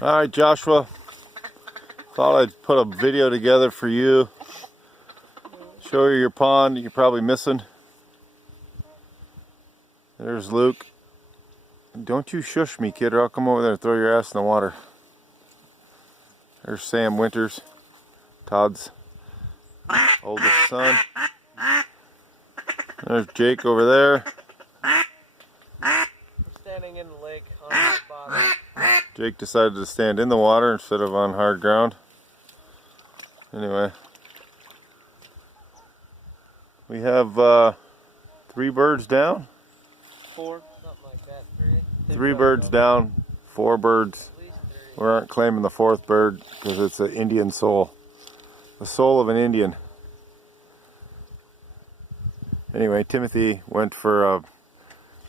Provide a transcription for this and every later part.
Alright, Joshua. Thought I'd put a video together for you. Show you your pond you're probably missing. There's Luke. Don't you shush me, kid, or I'll come over there and throw your ass in the water. There's Sam Winters, Todd's oldest son. There's Jake over there. I'm standing in the lake on the bottom. Jake decided to stand in the water instead of on hard ground. Anyway, we have 3 birds down. 4, something like that. 3. 3 birds down, 4 birds. At least 3. We aren't claiming the 4th bird because it's an Indian soul. The soul of an Indian. Anyway, Timothy went for a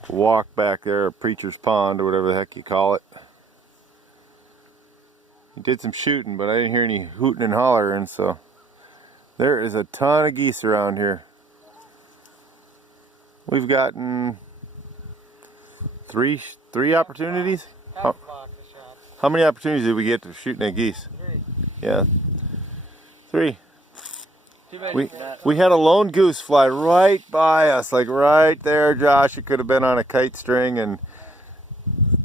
walk back there, a preacher's pond or whatever the heck you call it. He did some shooting, but I didn't hear any hooting and hollering, so there is a ton of geese around here. We've gotten three opportunities. How many opportunities did we get to shooting at geese? 3. Yeah, 3. We had a lone goose fly right by us, like right there, Josh. It could have been on a kite string, and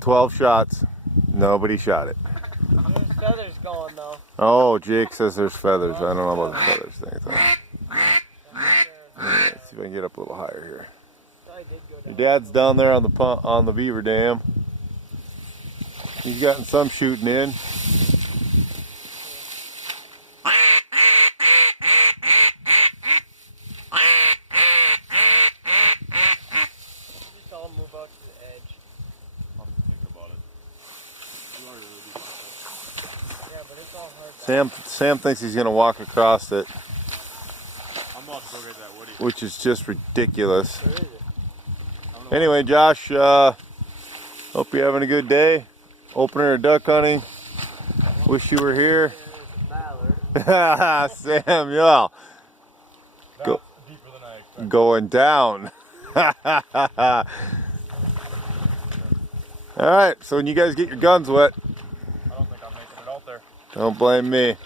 12 shots. Nobody shot it. There's feathers going though. Oh, Jake says there's feathers. I don't know about the feathers thing. Let's see if I can get up a little higher here. Your dad's down there on the pond, on the beaver dam. He's gotten some shooting in. Just all move out to the edge. I'm thinking about it. You are really deep. Yeah, but it's all hard. Sam thinks he's gonna walk across it, I'm about to go get that woody. which is just ridiculous. Where is it? Anyway, Josh, hope you're having a good day. Opener of duck hunting. Wish you were here. Samuel. Go, Deeper than I expected. going down. Alright, so when you guys get your guns wet, I don't think I'm making it out there. don't blame me.